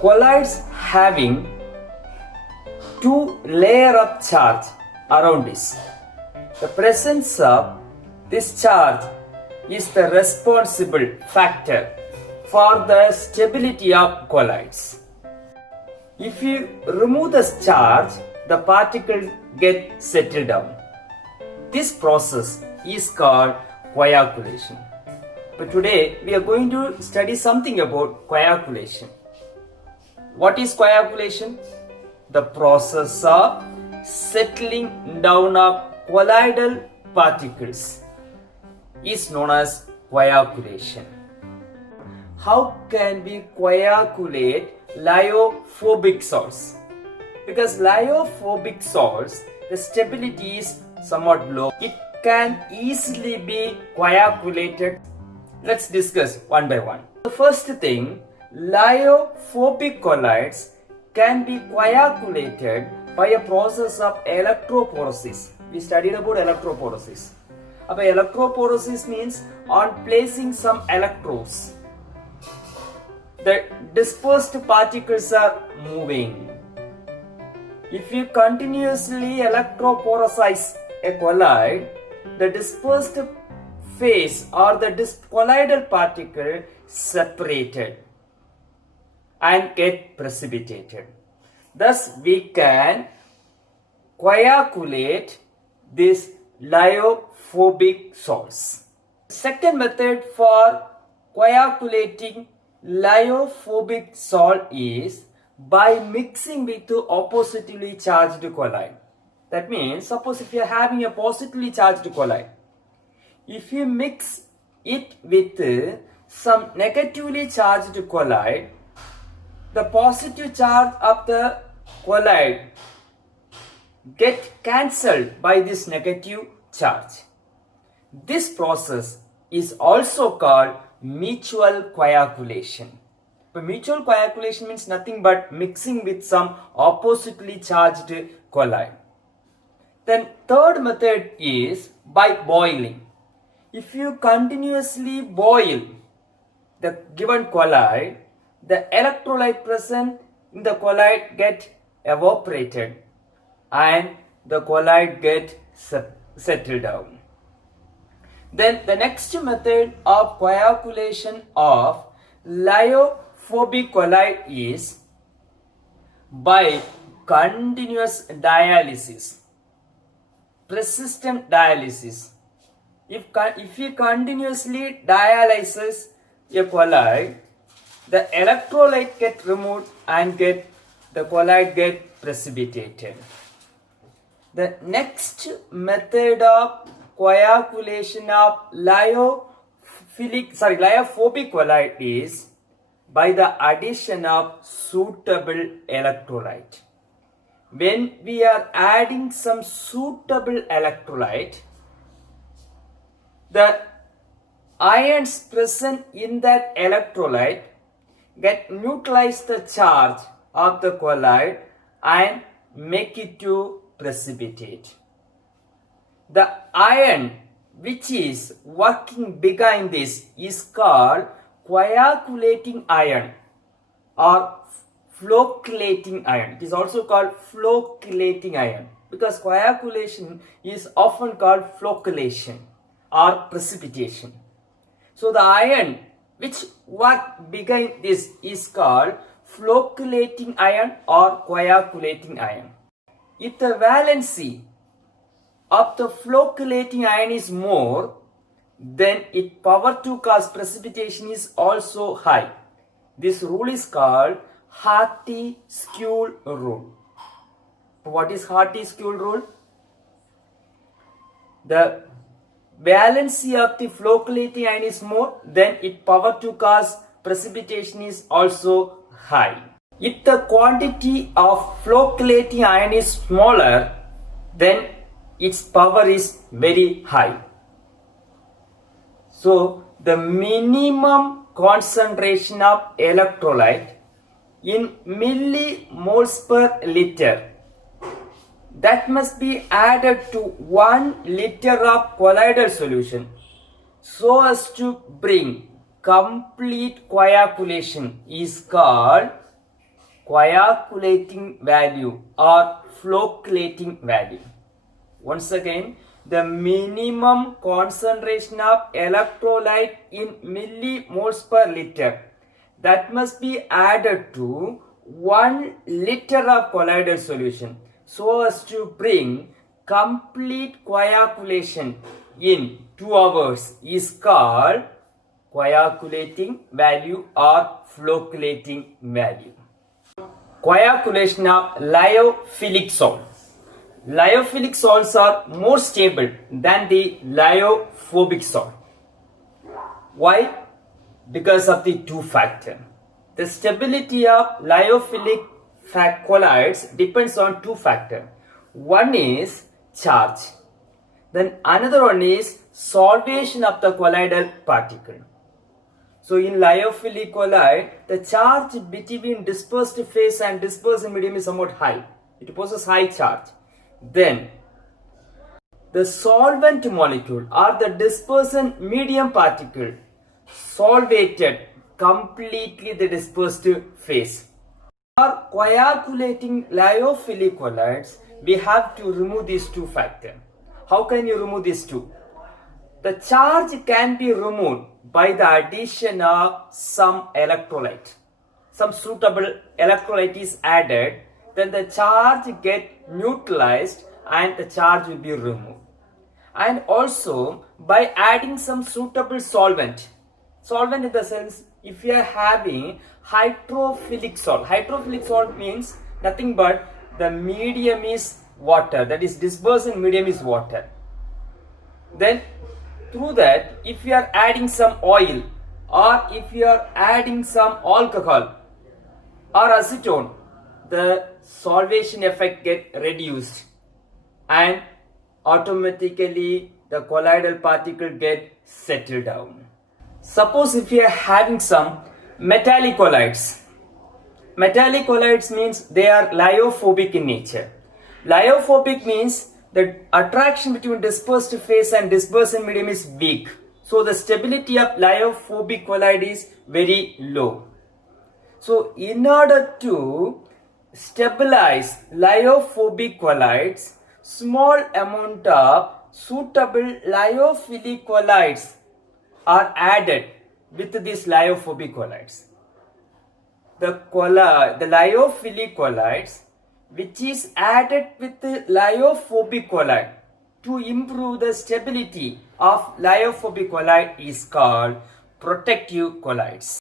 colloids having two layer of charge around this. The presence of this charge is the responsible factor for the stability of colloids. If you remove this charge, the particles get settled down. This process is called coagulation. But today we are going to study something about coagulation. What is coagulation? The process of settling down of colloidal particles is known as coagulation. How can we coagulate lyophobic salts? Because lyophobic salts, the stability is somewhat low. It can easily be coagulated. Let's discuss one by one. The first thing, lyophobic colloids can be coagulated by a process of electrophoresis. We studied about electrophoresis. Electrophoresis means on placing some electrodes, the dispersed particles are moving. If you continuously electrophoresize a colloid, the dispersed phase or the colloidal particle separated and get precipitated. Thus, we can coagulate these lyophobic salts. Second method for coagulating lyophobic salt is by mixing with the oppositely charged colloid. That means, suppose if you are having a positively charged colloid, if you mix it with some negatively charged colloid, the positive charge of the colloid get cancelled by this negative charge. This process is also called mutual coagulation. Mutual coagulation means nothing but mixing with some oppositely charged colloid. Then third method is by boiling. If you continuously boil the given colloid, the electrolyte present in the colloid get evaporated and the colloid get settled down. Then the next method of coagulation of lyophobic colloid is by continuous dialysis, persistent dialysis. If you continuously dialysis a colloid, the electrolyte get removed and the colloid get precipitated. The next method of coagulation of lyophobic colloid is by the addition of suitable electrolyte. When we are adding some suitable electrolyte, the ions present in that electrolyte get neutralize the charge of the colloid and make it to precipitate. The ion which is working behind this is called coagulating ion or flocculating ion. It is also called flocculating ion because coagulation is often called flocculation or precipitation. So the ion which work behind this is called flocculating ion or coagulating ion. If the valency of the flocculating ion is more, then its power to cause precipitation is also high. This rule is called Hardy-Skewl rule. What is Hardy-Skewl rule? The valency of the flocculating ion is more, then its power to cause precipitation is also high. If the quantity of flocculating ion is smaller, then its power is very high. So the minimum concentration of electrolyte in millimoles per liter that must be added to 1 liter of colloidal solution so as to bring complete coagulation is called coagulating value or flocculating value. Once again, the minimum concentration of electrolyte in millimoles per liter that must be added to 1 liter of colloidal solution so as to bring complete coagulation in 2 hours is called coagulating value or flocculating value. Coagulation of lyophilic salt. Lyophilic salts are more stable than the lyophobic salt. Why? Because of the two factors. The stability of lyophilic colloids depends on two factors. One is charge. Then another one is solvation of the colloidal particle. So in lyophilic colloid, the charge between dispersed phase and dispersed medium is somewhat high. It possesses high charge. Then the solvent molecule or the dispersant medium particle solvated completely the dispersed phase. For coagulating lyophilic colloids, we have to remove these two factors. How can you remove these two? The charge can be removed by the addition of some electrolyte. Some suitable electrolyte is added, then the charge gets neutralized and the charge will be removed. And also by adding some suitable solvent. Solvent in the sense, if you are having hydrophilic salt means nothing but the medium is water, that is dispersant medium is water. Then through that, if you are adding some oil or if you are adding some alcohol or acetone, the solvation effect get reduced and automatically the colloidal particle get settled down. Suppose if you are having some metallic colloids. Metallic colloids means they are lyophobic in nature. Lyophobic means the attraction between dispersed phase and dispersant medium is weak. So the stability of lyophobic colloid is very low. So in order to stabilize lyophobic colloids, small amount of suitable lyophilic colloids are added with these lyophobic colloids. The lyophilic colloids which is added with the lyophobic colloid to improve the stability of lyophobic colloid is called protective colloids.